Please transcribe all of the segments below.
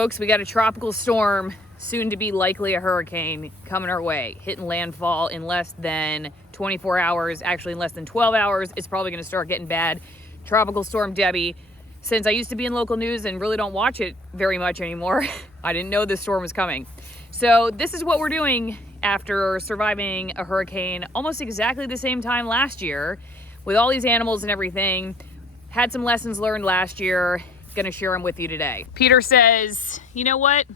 folks, we got a tropical storm, soon to be likely a hurricane, coming our way, hitting landfall in less than 24 hours, actually in less than 12 hours. It's probably going to start getting bad. Tropical Storm Debby. Since I used to be in local news and really don't watch it very much anymore, I didn't know this storm was coming. So this is what we're doing after surviving a hurricane almost exactly the same time last year with all these animals and everything. Had some lessons learned last year. Gonna share them with you today. Peter says, you know what?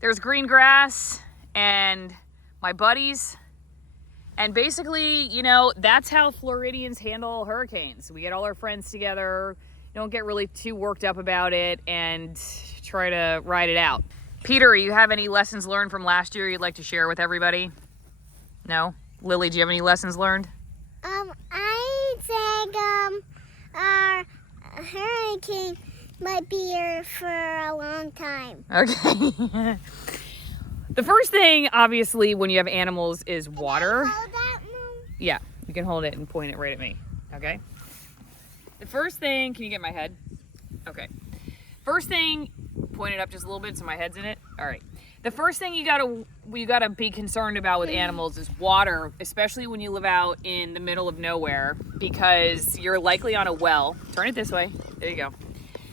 There's green grass and my buddies. And basically, you know, that's how Floridians handle hurricanes. We get all our friends together, don't get really too worked up about it, and try to ride it out. Peter, you have any lessons learned from last year you'd like to share with everybody? No? Lily, do you have any lessons learned? I think our hurricane might be here for a long time. Okay. The first thing, obviously, when you have animals is water. Can I hold that, Mom? Yeah, you can hold it and point it right at me, okay? The first thing, can you get my head? Okay. First thing, point it up just a little bit so my head's in it. All right. The first thing you gotta be concerned about with animals is water, especially when you live out in the middle of nowhere, because you're likely on a well. Turn it this way. There you go.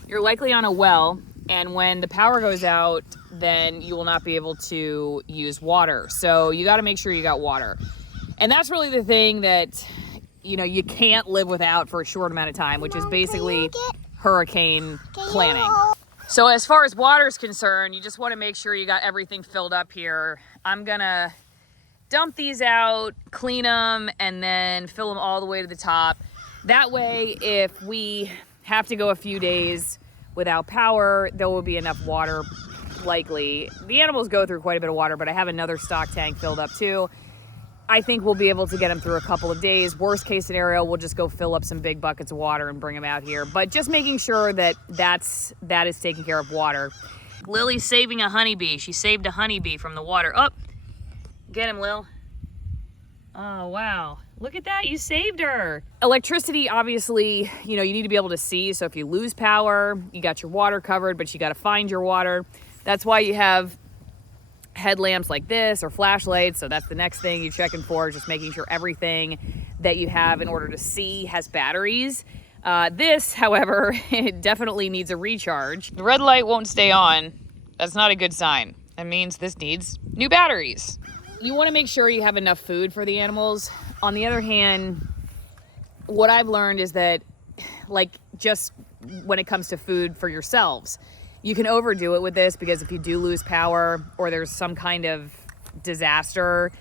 You're likely on a well, and when the power goes out, then you will not be able to use water. So you got to make sure you got water. And that's really the thing that, you know, you can't live without for a short amount of time, which is basically hurricane planning. So as far as water is concerned, you just want to make sure you got everything filled up here. I'm gonna dump these out, clean them, and then fill them all the way to the top. That way, if we have to go a few days without power, there will be enough water, likely. The animals go through quite a bit of water, but I have another stock tank filled up too. I think we'll be able to get them through a couple of days. Worst case scenario, we'll just go fill up some big buckets of water and bring them out here. But just making sure that that is taking care of water. Lily's saving a honeybee. She saved a honeybee from the water. Oh, get him, Lil. Oh, wow. Look at that, you saved her. Electricity, obviously, you know, you need to be able to see. So if you lose power, you got your water covered, but you got to find your water. That's why you have headlamps like this or flashlights. So that's the next thing you're checking for, just making sure everything that you have in order to see has batteries. This, however, it definitely needs a recharge. The red light won't stay on. That's not a good sign. That means this needs new batteries. You want to make sure you have enough food for the animals. On the other hand, what I've learned is that, like, just when it comes to food for yourselves, you can overdo it with this, because if you do lose power or there's some kind of disaster,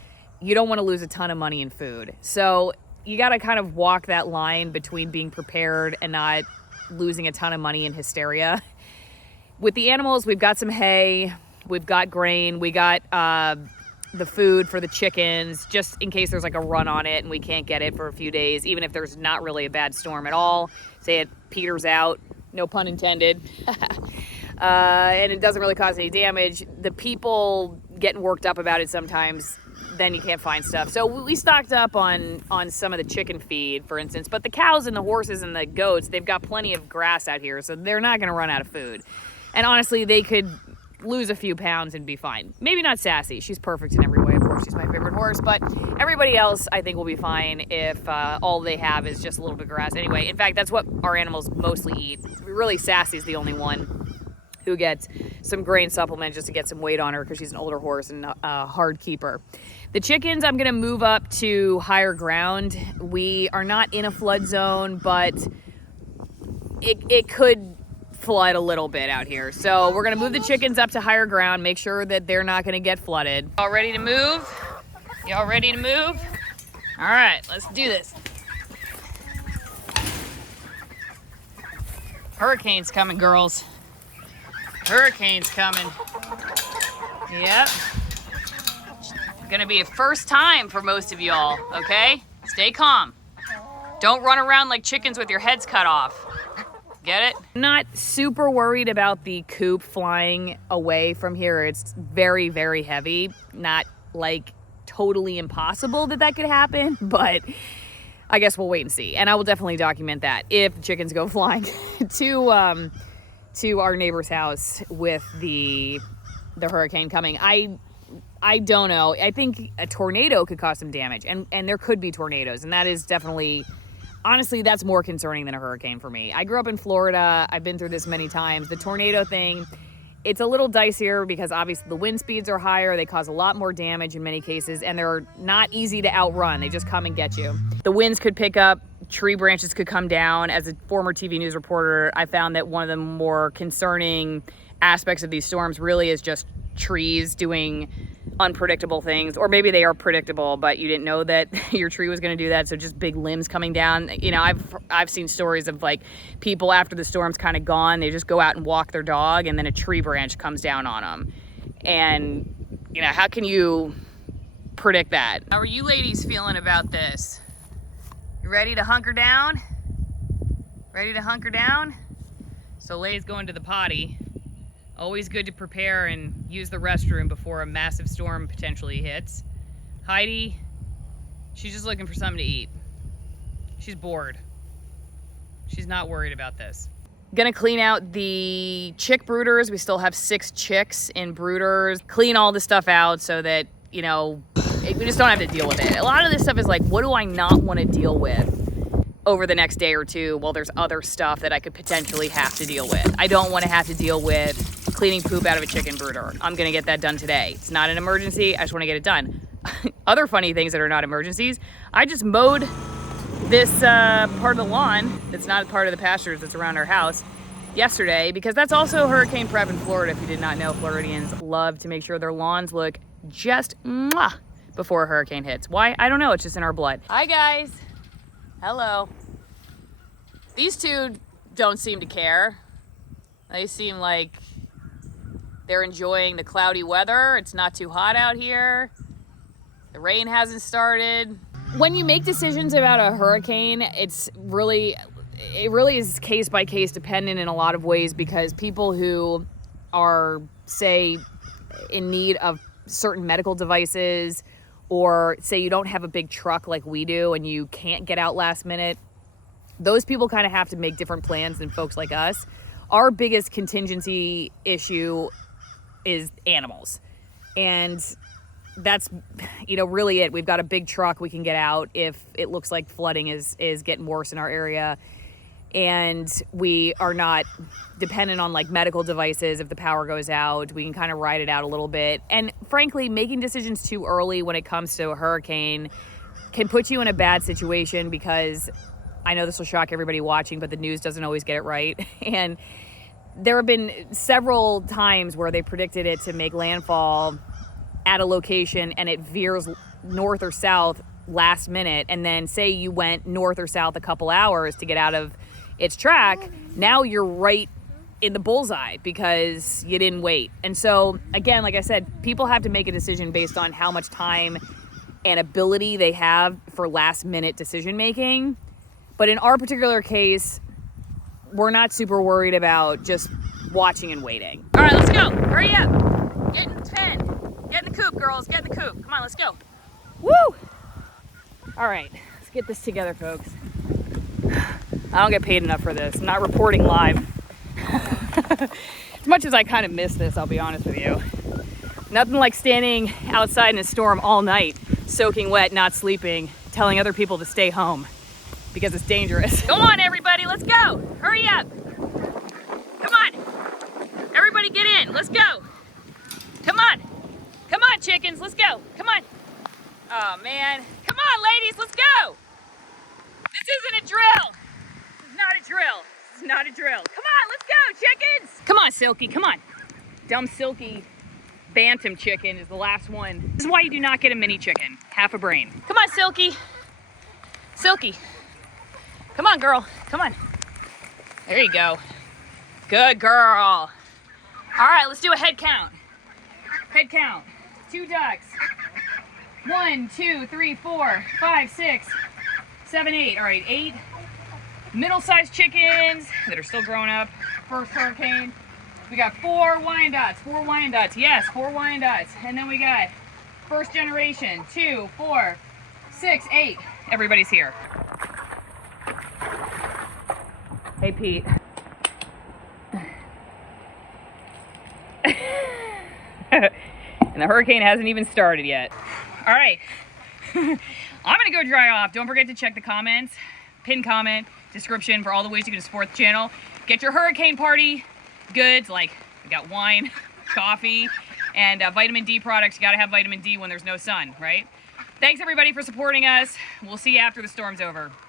you don't want to lose a ton of money in food. So you got to kind of walk that line between being prepared and not losing a ton of money in hysteria. With the animals, we've got some hay, we've got grain, we got the food for the chickens, just in case there's like a run on it and we can't get it for a few days, even if there's not really a bad storm at all. Say it peters out, no pun intended. And it doesn't really cause any damage. The people getting worked up about it sometimes, then you can't find stuff. So we stocked up on some of the chicken feed, for instance, but the cows and the horses and the goats, they've got plenty of grass out here, so they're not gonna run out of food. And honestly, they could lose a few pounds and be fine. Maybe not Sassy, she's perfect in every way, of course, she's my favorite horse, but everybody else I think will be fine if all they have is just a little bit of grass. Anyway, in fact, that's what our animals mostly eat. Really, Sassy's the only one who gets some grain supplement just to get some weight on her, because she's an older horse and a hard keeper. The chickens, I'm gonna move up to higher ground. We are not in a flood zone, but it could flood a little bit out here. So we're gonna move the chickens up to higher ground, make sure that they're not gonna get flooded. All ready to move? Y'all ready to move? All right, let's do this. Hurricane's coming, girls. Hurricane's coming. Yep. Gonna be a first time for most of y'all, okay? Stay calm. Don't run around like chickens with your heads cut off. Get it? I'm not super worried about the coop flying away from here. It's very, very heavy. Not like totally impossible that could happen, but I guess we'll wait and see. And I will definitely document that if chickens go flying to to our neighbor's house with the hurricane coming. I don't know. I think a tornado could cause some damage, and there could be tornadoes, and that is definitely, honestly, that's more concerning than a hurricane for me. I grew up in Florida. I've been through this many times. The tornado thing, it's a little dicier because obviously the wind speeds are higher. They cause a lot more damage in many cases, and they're not easy to outrun. They just come and get you. The winds could pick up. Tree branches could come down. As a former TV news reporter, I found that one of the more concerning aspects of these storms really is just trees doing unpredictable things, or maybe they are predictable, but you didn't know that your tree was going to do that. So just big limbs coming down. You know, I've seen stories of like people after the storm's kind of gone, they just go out and walk their dog, and then a tree branch comes down on them. And you know, how can you predict that? How are you ladies feeling about this? You ready to hunker down? Ready to hunker down? So Lay's going to the potty. Always good to prepare and use the restroom before a massive storm potentially hits. Heidi, she's just looking for something to eat. She's bored. She's not worried about this. Gonna clean out the chick brooders. We still have 6 chicks in brooders. Clean all the stuff out so that, you know, we just don't have to deal with it. A lot of this stuff is like, what do I not want to deal with over the next day or two? Well, there's other stuff that I could potentially have to deal with. I don't want to have to deal with cleaning poop out of a chicken brooder. I'm gonna get that done today. It's not an emergency, I just wanna get it done. Other funny things that are not emergencies, I just mowed this part of the lawn that's not part of the pastures that's around our house yesterday, because that's also hurricane prep in Florida. If you did not know, Floridians love to make sure their lawns look just mwah before a hurricane hits. Why? I don't know, it's just in our blood. Hi guys, hello. These two don't seem to care. They seem like they're enjoying the cloudy weather. It's not too hot out here. The rain hasn't started. When you make decisions about a hurricane, it really is case by case dependent in a lot of ways, because people who are, say, in need of certain medical devices, or say you don't have a big truck like we do and you can't get out last minute, those people kind of have to make different plans than folks like us. Our biggest contingency issue is animals, and that's, you know, really it. We've got a big truck, we can get out if it looks like flooding is getting worse in our area, and we are not dependent on like medical devices. If the power goes out, we can kind of ride it out a little bit. And frankly, making decisions too early when it comes to a hurricane can put you in a bad situation, because I know this will shock everybody watching, but the news doesn't always get it right. And there have been several times where they predicted it to make landfall at a location and it veers north or south last minute. And then say you went north or south a couple hours to get out of its track. Now you're right in the bullseye because you didn't wait. And so again, like I said, people have to make a decision based on how much time and ability they have for last minute decision making. But in our particular case, we're not super worried about just watching and waiting. All right, let's go. Hurry up. Get in the pen. Get in the coop, girls. Get in the coop. Come on, let's go. Woo! All right, let's get this together, folks. I don't get paid enough for this. I'm not reporting live. As much as I kind of miss this, I'll be honest with you. Nothing like standing outside in a storm all night, soaking wet, not sleeping, telling other people to stay home, because it's dangerous. Come on, everybody, let's go. Hurry up. Come on. Everybody get in, let's go. Come on. Come on, chickens, let's go. Come on. Oh, man. Come on, ladies, let's go. This isn't a drill. This is not a drill. This is not a drill. Come on, let's go, chickens. Come on, Silky, come on. Dumb Silky Bantam chicken is the last one. This is why you do not get a mini chicken. Half a brain. Come on, Silky. Silky. Come on, girl. Come on. There you go. Good girl. All right, let's do a head count. Head count. 2 ducks. 1, 2, 3, 4, 5, 6, 7, 8. All right, 8 middle-sized chickens that are still growing up. First hurricane. We got 4 Wyandottes. 4 Wyandottes. Yes, 4 Wyandottes. And then we got first generation. 2, 4, 6, 8. Everybody's here. Hey, Pete. And the hurricane hasn't even started yet. All right. I'm gonna go dry off. Don't forget to check the comments, pin comment, description for all the ways you can support the channel. Get your hurricane party goods, like we got wine, coffee, and vitamin D products. You gotta have vitamin D when there's no sun, right? Thanks everybody for supporting us. We'll see you after the storm's over.